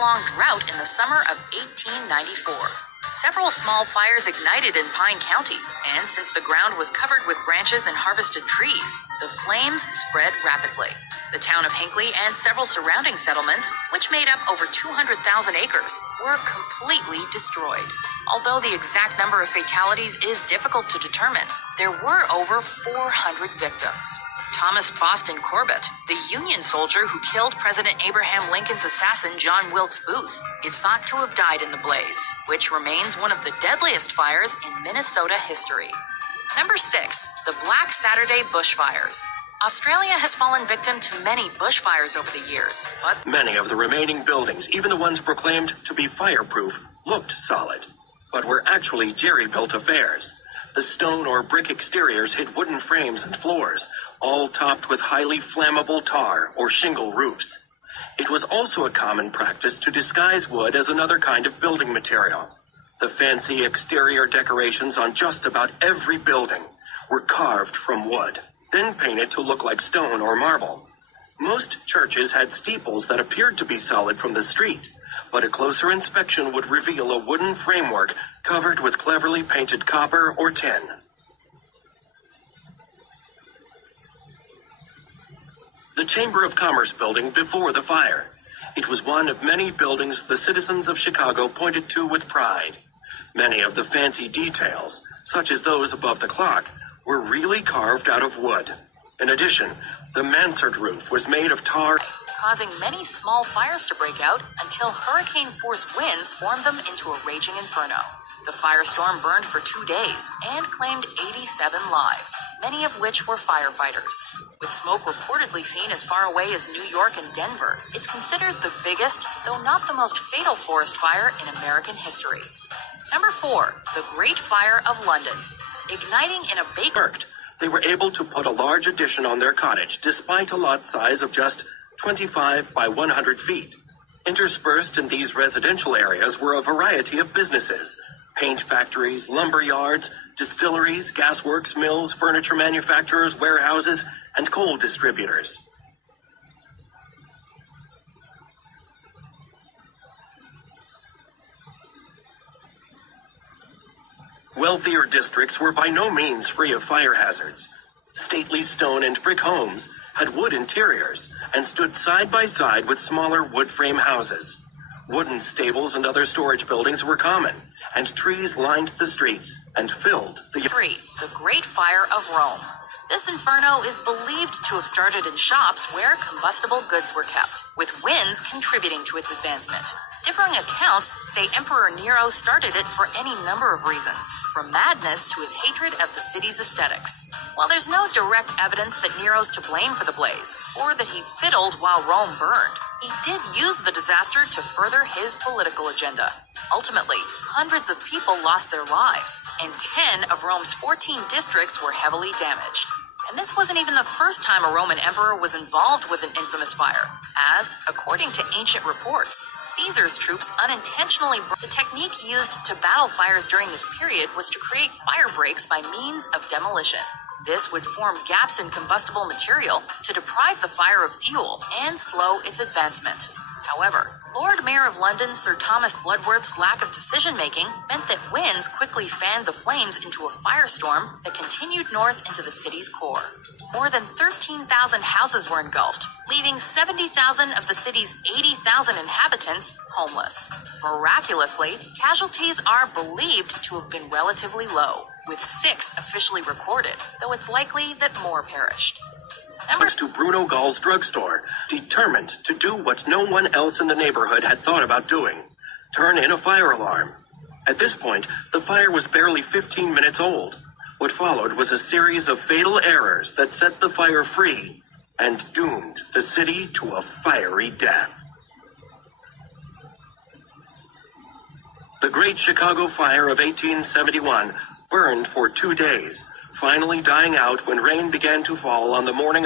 month-long drought in the summer of 1894. Several small fires ignited in Pine County, and since the ground was covered with branches and harvested trees, the flames spread rapidly. The town of Hinckley and several surrounding settlements, which made up over 200,000 acres, were completely destroyed. Although the exact number of fatalities is difficult to determine, there were over 400 victims. Thomas Boston Corbett, the Union soldier who killed President Abraham Lincoln's assassin John Wilkes Booth, is thought to have died in the blaze, which remains one of the deadliest fires in Minnesota history. Number 6. The Black Saturday Bushfires. Australia has fallen victim to many bushfires over the years, but many of the remaining buildings, even the ones proclaimed to be fireproof, looked solid, but were actually jerry-built affairs. The stone or brick exteriors hid wooden frames and floors, all topped with highly flammable tar or shingle roofs. It was also a common practice to disguise wood as another kind of building material. The fancy exterior decorations on just about every building were carved from wood, then painted to look like stone or marble. Most churches had steeples that appeared to be solid from the street, but a closer inspection would reveal a wooden framework covered with cleverly painted copper or tin. The Chamber of Commerce building before the fire. It was one of many buildings the citizens of Chicago pointed to with pride. Many of the fancy details, such as those above the clock, were really carved out of wood. In addition, the mansard roof was made of tar, causing many small fires to break out until hurricane-force winds formed them into a raging inferno. The firestorm burned for 2 days and claimed 87 lives, many of which were firefighters. With smoke reportedly seen as far away as New York and Denver, it's considered the biggest, though not the most fatal forest fire in American history. Number 4. The Great Fire of London. Igniting in a bakery, they were able to put a large addition on their cottage, despite a lot size of just 25 by 100 feet. Interspersed in these residential areas were a variety of businesses: paint factories, lumber yards, distilleries, gasworks, mills, furniture manufacturers, warehouses, and coal distributors. Wealthier districts were by no means free of fire hazards. Stately stone and brick homes had wood interiors and stood side by side with smaller wood frame houses. Wooden stables and other storage buildings were common, and trees lined the streets and filled the... 3. The Great Fire of Rome. This inferno is believed to have started in shops where combustible goods were kept, with winds contributing to its advancement. Differing accounts say Emperor Nero started it for any number of reasons, from madness to his hatred of the city's aesthetics. While there's no direct evidence that Nero's to blame for the blaze, or that he fiddled while Rome burned, he did use the disaster to further his political agenda. Ultimately, hundreds of people lost their lives, and 10 of Rome's 14 districts were heavily damaged. And this wasn't even the first time a Roman emperor was involved with an infamous fire, as, according to ancient reports, Caesar's troops unintentionally the technique used to battle fires during this period was to create fire breaks by means of demolition. This would form gaps in combustible material to deprive the fire of fuel and slow its advancement. However, Lord Mayor of London Sir Thomas Bloodworth's lack of decision-making meant that winds quickly fanned the flames into a firestorm that continued north into the city's core. More than 13,000 houses were engulfed, leaving 70,000 of the city's 80,000 inhabitants homeless. Miraculously, casualties are believed to have been relatively low, with 6 officially recorded, though it's likely that more perished. To Bruno Gall's drugstore, determined to do what no one else in the neighborhood had thought about doing: turn in a fire alarm. At this point, the fire was barely 15 minutes old. What followed was a series of fatal errors that set the fire free and doomed the city to a fiery death. The Great Chicago Fire of 1871 burned for 2 days, finally dying out when rain began to fall on the morning of